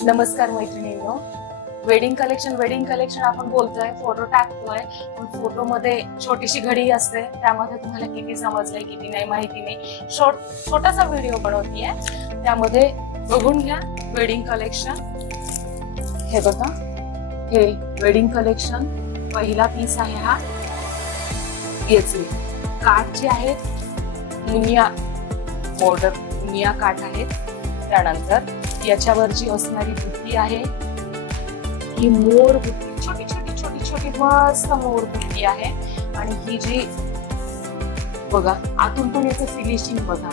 नमस्कार मैत्रिणींनो. Wedding collection आपण बोलतोय, फोटो टाकतोय, पण फोटो मध्ये छोटीशी घडी असते. त्यामध्ये तुम्हाला किती समजलंय किती नाही माहिती नाही. छोटासा व्हिडिओ बनवतीये, त्यामध्ये बघून घ्या. वेडिंग कलेक्शन हे बघा, हे वेडिंग कलेक्शन पहिला पीस आहे. हा याचे काठ जे आहेत मुनिया बॉर्डर मुनिया काठ आहेत. त्यानंतर याच्यावर जी असणारी बुट्टी आहे ही मोर बुट्टी, छोटी छोटी छोटी छोटी मस्त मोर बुट्टी आहे. आणि ही जी बघा आतून पण याचं फिनिशिंग बघा,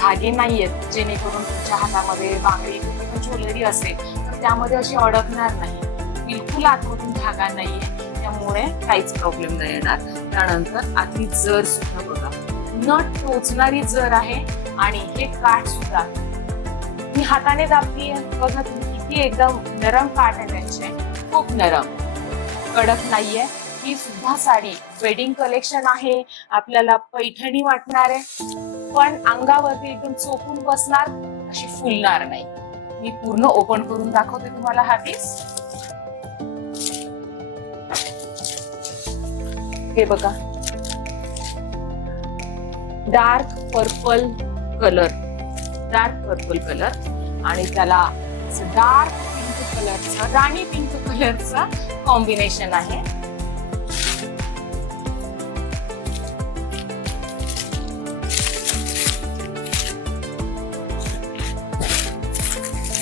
धागे नाहीयेत जेणेकरून तुमच्या हातामध्ये बांगडी किंवा ज्वेलरी असेल तर त्यामध्ये अशी अडकणार नाही. बिलकुल आतमधून धागा नाहीये, त्यामुळे काहीच प्रॉब्लेम नाही येणार. त्यानंतर आतली जर सुद्धा बघा, नट टोचणारी जर आहे. आणि हे काठ सुद्धा मी हाताने दाबतीये, बघा तुम्ही किती एकदम नरम काठ आहे त्यांचे, खूप नरम, कडक नाहीये. ही सुद्धा साडी वेडिंग कलेक्शन आहे. आपल्याला पैठणी वाटणार आहे, पण अंगावरती एकदम चोखून बसणार, अशी फुलणार नाही. मी पूर्ण ओपन करून दाखवते तुम्हाला हा पीस. हे बघा, डार्क पर्पल कलर आणि त्याला डार्क पिंक कलरचा, राणी पिंक कलरचा कॉम्बिनेशन आहे.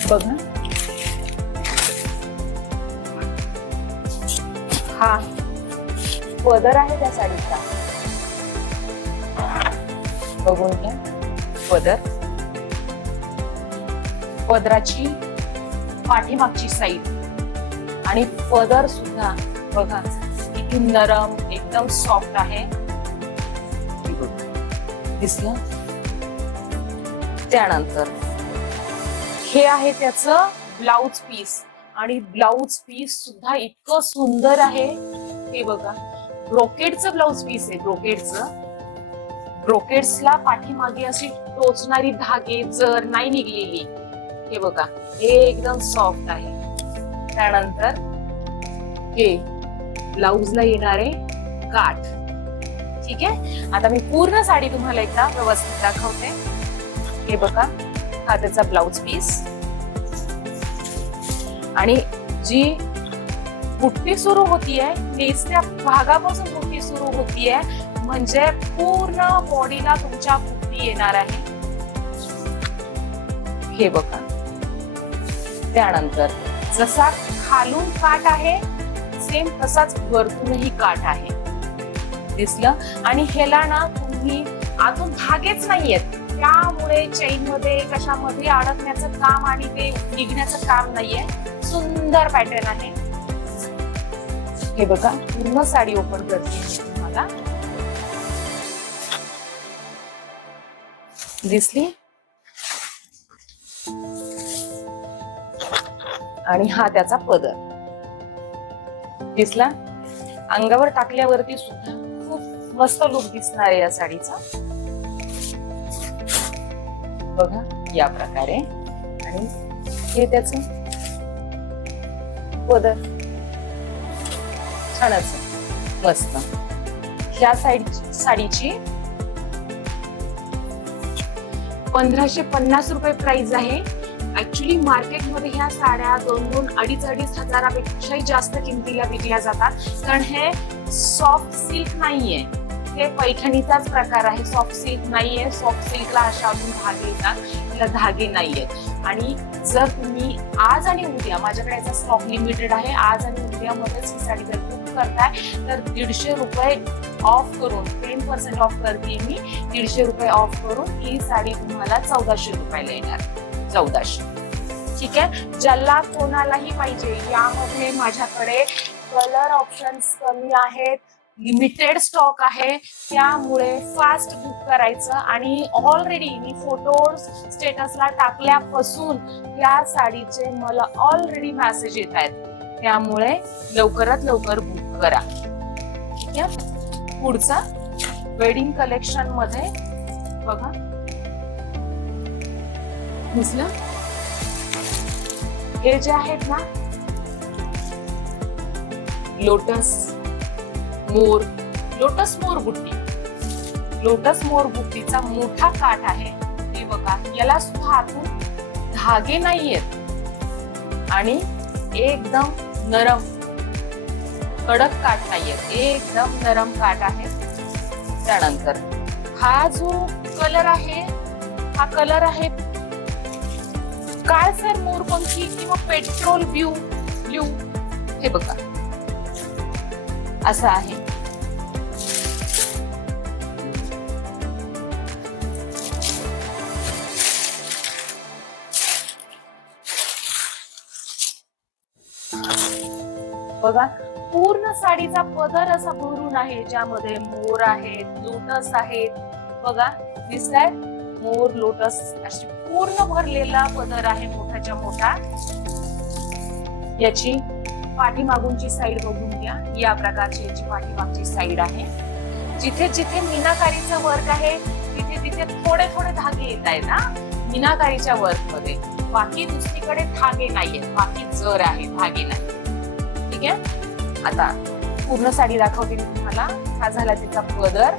बघा, हा पदर आहे त्या साडीचा, बघून घ्या. पदराची पाठीमागची साईड आणि पदर सुद्धा बघा किती नरम, एकदम सॉफ्ट आहे. दिसलं. त्यानंतर हे आहे त्याचं ब्लाउज पीस, आणि ब्लाउज पीस सुद्धा इतकं सुंदर आहे. हे बघा, ब्रोकेडचं ब्लाउज पीस आहे. ब्रोकेड्सला पाठीमागे अशी टोचणारी धागे जर नाही निघलेली. हे बघा, हे एकदम सॉफ्ट आहे. त्यानंतर हे ब्लाउजला येणारे काठ. ठीक आहे, आता मी पूर्ण साडी तुम्हाला एकदा व्यवस्थित दाखवते. हे बघा, हा त्याचा ब्लाउज पीस, आणि जी बुट्टी सुरू होतीये नेसत्या भागापासून बुट्टी सुरू होतीये, म्हणजे पूर्ण बॉडीला तुमच्या बुट्टी येणार आहे. हे बघा. त्यानंतर जसा खालून काठ आहे सेम तसाच वरतूनही काठ आहे. दिसलं. आणि ह्याला ना तुम्ही आतून धागेच नाहीयेत, त्यामुळे चेन मध्ये कशामध्ये अडकण्याचं काम आणि ते निघण्याचं काम नाहीये. सुंदर पॅटर्न आहे. हे बघा, पूर्ण साडी ओपन करते तुम्हाला. दिसली. आणि हा त्याचा पदर दिसला. अंगावर टाकल्यावरती सुद्धा खूप मस्त लुक दिसणार आहे या साडीचा. बघा या प्रकारे. आणि हे त्याच पदर छानच मस्त. ह्या साडीची 1550 रुपये प्राइस आहे. ऍक्च्युली मार्केटमध्ये ह्या साड्या 2-2-2.5 हजारापेक्षाही जास्त किमतीला विकल्या जातात, कारण हे सॉफ्ट सिल्क नाहीये. हे पैठणीचाच प्रकार आहे. सॉफ्ट सिल्क नाहीये. सॉफ्ट सिल्कला अशा अजून धागे येतात, तिला धागे नाहीयेत. आणि जर तुम्ही आज आणि उद्या, माझ्याकडे याचा स्टॉक लिमिटेड आहे, आज आणि उद्यामध्येच ही साडी जर बुक करताय तर 150 रुपये ऑफ करून, 10% ऑफ करते मी. 150 रुपये ऑफ करून ही साडी तुम्हाला 1400 रुपयाला येणार. 1400. ठीक आहे. ज्याला कोणालाही पाहिजे, यामध्ये माझ्याकडे कलर ऑप्शन्स कमी आहेत, लिमिटेड स्टॉक आहे, त्यामुळे फास्ट बुक करायचं. आणि ऑलरेडी मी फोटो स्टेटसला टाकल्यापासून या साडीचे मला ऑलरेडी मेसेज येत आहेत, त्यामुळे लवकरात लवकर बुक करा. ठीक आहे. पुढचा वेडिंग कलेक्शन मध्ये बघा, दिसलं. हे जे आहेत ना लोटस मोर बुट्टी, लोटस मोर बुट्टीचा मोठा काठ आहे. हे बघा, याला सुद्धा आतून धागे नाहीयेत आणि एकदम नरम कडक काठ नाहीयेत, एकदम नरम काठ आहे. त्यानंतर हा जो कलर आहे, हा कलर आहे काळसर मोरपंखी किंवा पेट्रोल ब्ल्यू. हे बघा असं आहे. बघा, पूर्ण साडीचा पदर असा भरून आहे, ज्यामध्ये मोर आहेत, लोटस आहेत. बघा दिसतायत मोर, लोटस अशी पूर्ण भरलेला पदर आहे, मोठाच्या मोठा. याची पाठीमागूनची साईड बघून घ्या. या प्रकारची याची पाठीमागची साईड आहे. जिथे जिथे मीनाकारीचं वर्क आहे तिथे तिथे थोडे थोडे धागे येत आहेत ना मीनाकारीच्या वर्क मध्ये. बाकी दुसरीकडे धागे नाहीयेत, बाकी जर आहे, धागे नाही. ठीक आहे, आता पूर्ण साडी दाखवते मी तुम्हाला. हा झाला तिचा पदर.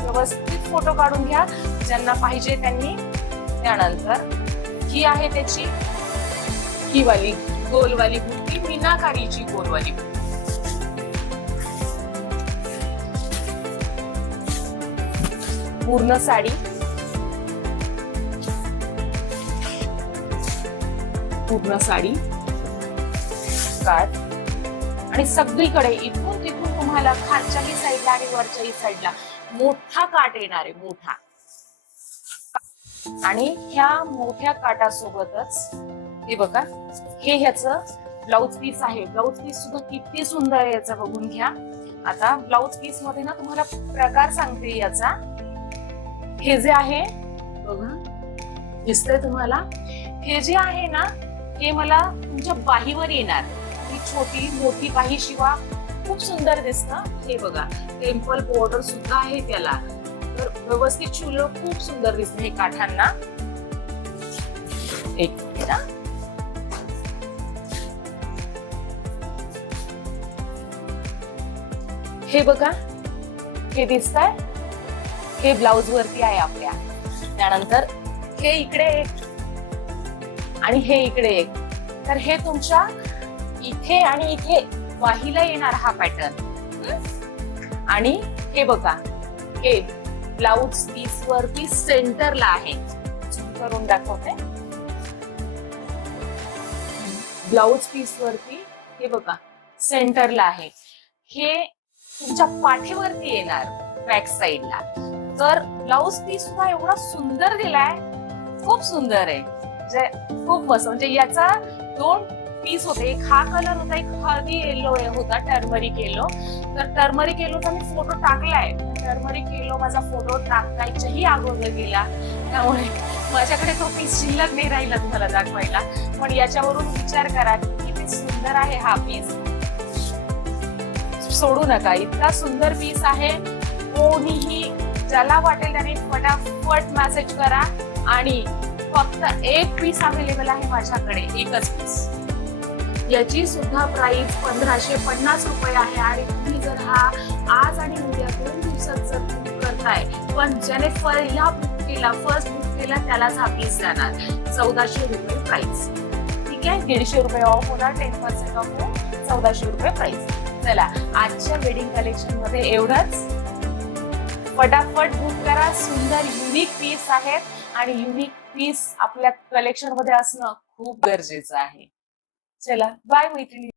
व्यवस्थित फोटो काढून घ्या ज्यांना पाहिजे त्यांनी. त्यानंतर ही आहे त्याची ही वाली गोलवाली बुट्टी, मीनाकारीची गोलवाली बुट्टी. पूर्ण साडी, पूर्ण साडी काठ आणि सगळीकडे इथून तिथून तुम्हाला खालच्याही साईडला आणि वरच्याही साईडला मोठा काठ येणार आहे, मोठा. आणि ह्या मोठ्या काठासोबतच हे बघा, हे ह्याचं ब्लाउज पीस आहे. ब्लाउज पीस सुद्धा किती सुंदर आहे याचा, बघून घ्या. आता ब्लाउज पीस मध्ये ना तुम्हाला प्रकार सांगते याचा. हे जे आहे बघा, दिसतंय तुम्हाला, हे जे आहे ना हे मला तुमच्या बाहीवर येणार. ही छोटी मोठी बाही शिवा खूप सुंदर दिसतं. हे बघा, टेम्पल बॉर्डर सुद्धा आहे त्याला, तर व्यवस्थित शिवलं खूप सुंदर दिसतं हे काठांना. एक ना हे बघा, हे दिसतंय, हे ब्लाउज वरती आहे आपल्या. त्यानंतर हे इकडे एक आणि हे इकडे एक. तर हे तुमच्या इथे आणि इथे वाहीला येणार हा पॅटर्न. आणि हे बघा, हे ब्लाउज पीस वरती सेंटरला आहे. झूम करून दाखवते. ब्लाउज पीस वरती हे बघा सेंटरला आहे. हे तुमच्या पाठीवरती येणार बॅक साइडला. तर ब्लाउज पीस सुद्धा एवढा सुंदर दिलाय, खूप सुंदर आहे, खूप मस्त. म्हणजे याचा दोन पीस होते, एक हा कलर होता, एक हळदी येलो होता, टर्मरिक येलो. तर टर्मरिक येलोचा मी फोटो टाकलाय. टर्मरिक येलो माझा फोटो टाकायच्याही अगोदर गेला, त्यामुळे माझ्याकडे तो पीस शिल्लक नाही राहिला तुम्हाला दाखवायला. पण याच्यावरून विचार करा किती सुंदर आहे हा पीस. सोडू नका, इतका सुंदर पीस आहे. कोणीही ज्याला वाटेल त्याने फटाफट मेसेज करा. आणि फक्त एक पीस अवेलेबल आहे माझ्याकडे, एकच पीस. याची सुद्धा प्राइस 1550 रुपये आहे. आणि तुम्ही जर हा आज आणि उद्या 2 दिवसात जर बुक करताय, पण ज्याने फर्स्ट बुक केला त्यालाच हा पीस जाणार. 1400 रुपये प्राइस. ठीक आहे, 150 रुपये ऑफ होणार, 10% ऑफ होऊन 1400 रुपये प्राइस. चला, आजच्या वेडिंग कलेक्शन मध्ये एवढंच. फटाफट बुक करा. सुंदर युनिक पीस आहेत आणि युनिक पीस आपल्या कलेक्शन मध्ये असणं खूप गरजेचं आहे. चला, बाय मैत्रिणी.